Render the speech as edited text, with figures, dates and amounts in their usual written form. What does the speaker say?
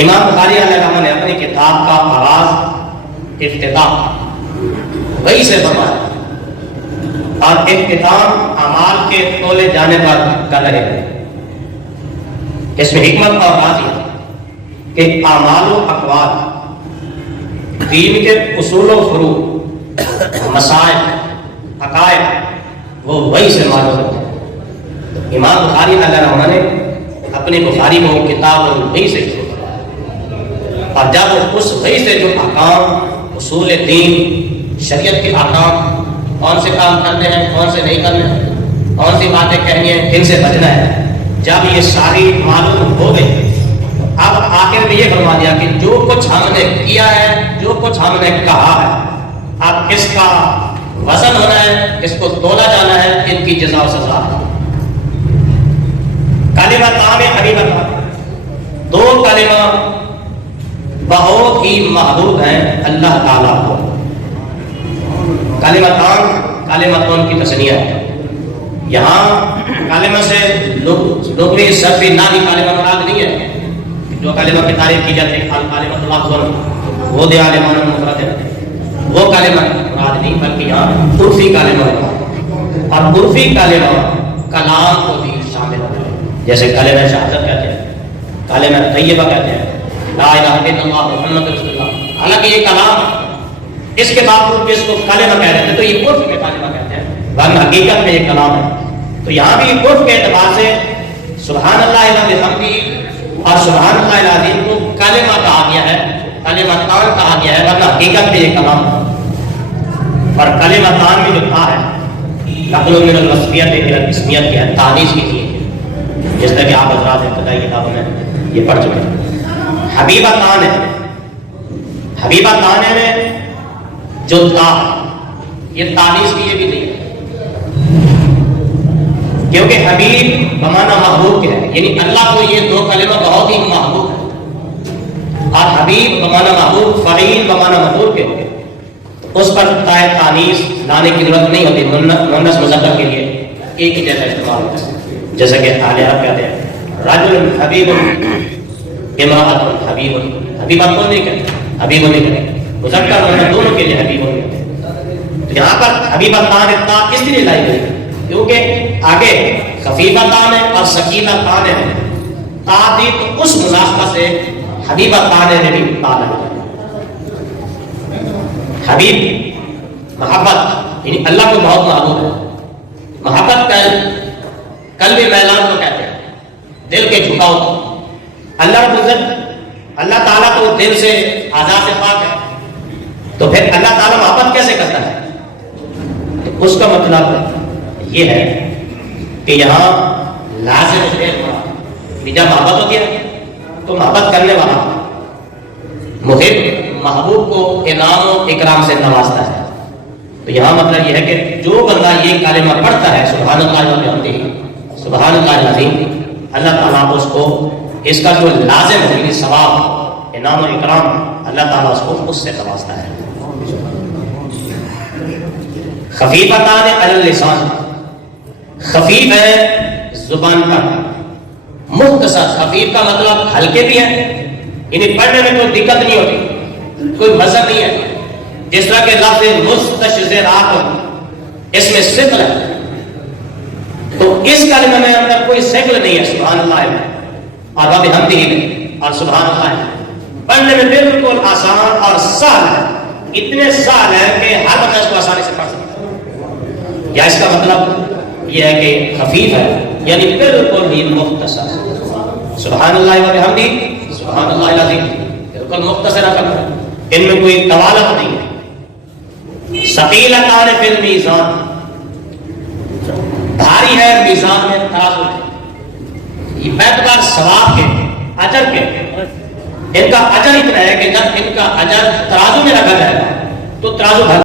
امام بخاری علیہ الرحمہ نے اپنی کتاب کا آغاز افتتاح وہی سے فرمایا اور اختتام اعمال کے تولے جانے پر کر رہے ہیں۔ اس میں حکمت اور راز یہ ہے کہ اعمال و اقوال دین کے اصول و فروع مسائل عقائد وہ وہی سے معلوم ہوتے ہیں۔ امام بخاری علیہ الرحمہ نے اپنی بخاری کو کتاب الوحی سے شروع کیا اور جب اس وحی سے جو احکام اصول دین شریعت کے احکام کون سے کام کرنے ہیں کون سے نہیں کرنے ہیں کون سی باتیں کہنی ہیں کن سے بچنا ہے، جب یہ ساری معلوم ہو گئی اب آخر میں یہ فرما دیا کہ جو کچھ ہم نے کیا ہے جو کچھ ہم نے کہا ہے اب کس کا وزن ہونا ہے کس کو تولا جانا ہے ان کی جزا و سزا ہے۔ کلمتان حبیبتان دو کلمہ بہت ہی محبوب ہیں اللہ تعالیٰ کو۔ کلمتان کلمتون کی تسنیہ ہے، یہاں کلمہ سے لغوی صرفی نامی کلمہ مراد نہیں ہے جو کلمہ کی تعریف کی جاتی ہے کلمۃ لفظ وہ دے عالمان مفرد ہے وہ کلمہ مراد نہیں بلکہ یہاں عرفی کلمہ ہے اور عرفی کلمہ کلام کو بھی شامل ہے، جیسے کلمہ شہادت کہتے ہیں کلمہ طیبہ کہتے ہیں لا الہ الا اللہ محمد رسول اللہ، حالانکہ یہ کلام ہے اس کے باوجود اس کو کلمہ کہہ رہے ہیں تو یہ عرف میں کلمہ کہتے ہیں ورنہ حقیقت میں یہ کلام ہے۔ تو یہاں بھی عرف کے اعتبار سے سبحان اللہ وبحمدہ اور سبحان اللہ العظیم کو کلمہ کہا گیا ہے کلمتان کہا گیا ہے ورنہ حقیقت میں یہ کلام ہے۔ اور کلمتان میں جو تھا ہے نقل من الوصفیت الى الاسمیت کی ہے تانیث کی تھی جس طرح کہ آپ حضرات ابتدائی کتابوں میں یہ پڑھ چکے ہیں۔ حبیبتان ہے حبیبتان میں جو تا یہ تانیث کی یہ بھی نہیں ہے کیونکہ حبیب بمانا محبوب کے ہے یعنی اللہ کو یہ دو کلمہ بہت ہی محبوب ہے اور حبیب بمانا محبوب فعیل بمانا محبوب کے اس پر تائے تانیث لانے کی ضرورت نہیں ہوتی مؤنث مذکر کے لیے ایک ہی جیسا استعمال ہوتا ہے جیسا کہ اہل عرب کہتے ہیں رجل حبیب امرأۃ حبیب حبیبہ کو نہیں کہتے حبیب نہیں کہتے مذکر مؤنث دونوں کے لیے حبیب نہیں کہتے۔ تو یہاں پر حبیبتان تا اس لیے لائی گئی کیونکہ آگے خفیفتان اور ثقیلتان ہے تا تھی تو اس مناسبت سے حبیبتان نے بھی تا لگا حبیب محبت یعنی اللہ کو بہت محبوب ہے محبت قلب میلان کو کہتے ہیں دل کے جھکاؤ اللہ رب العزت اللہ تعالیٰ تو دل سے آزاد سے پاک ہے تو پھر اللہ تعالیٰ محبت کیسے کرتا ہے تو اس کا مطلب یہ ہے کہ یہاں لازم جب محبت ہوتی ہے تو محبت کرنے والا محب محبوب کو انعام و اکرام سے نوازتا ہے تو یہاں مطلب یہ ہے کہ جو بندہ یہ کلمہ پڑھتا ہے سبحان اللہ وبحمدہ سبحان اللہ العظیم اللہ تعالیٰ اس کو اس کا جو لازم ہے یعنی ثواب انعام و اکرام اللہ تعالیٰ اس کو اس سے نوازتا ہے۔ خفیفتان علی اللسان خفیف ہے زبان پر مختصر خفیف کا مطلب ہلکے بھی ہے یعنی پڑھنے میں کوئی دقت نہیں ہوتی کوئی مزہ نہیں ہے جس طرح کہ لفظ مستشزرات اس میں ثقل ہے تو اس کلمہ میں اندر کوئی ثقل نہیں ہے سبحان اللہ اور وبحمدہ نہیں اور سبحان اللہ پڑھنے میں بالکل آسان اور سہل ہے اتنے سہل ہے کہ ہر بندہ اس کو آسانی سے پڑھ سکتا ہے یا اس کا مطلب یہ ہے کہ خفیف ہے یعنی بالکل ہی مختصر سبحان اللہ وبحمدہ سبحان اللہ العظیم بالکل مختصر ہے ان میں کوئی طوالت نہیں ہے۔ ثقیلتان فی المیزان بھاری ہے میزان میں ترازو ہے یہ اعتبار ثواب کے اجر کے ان کا اجر اتنا ہے کہ جب ان کا اجر ترازو میں رکھا جائے گا تو ترازو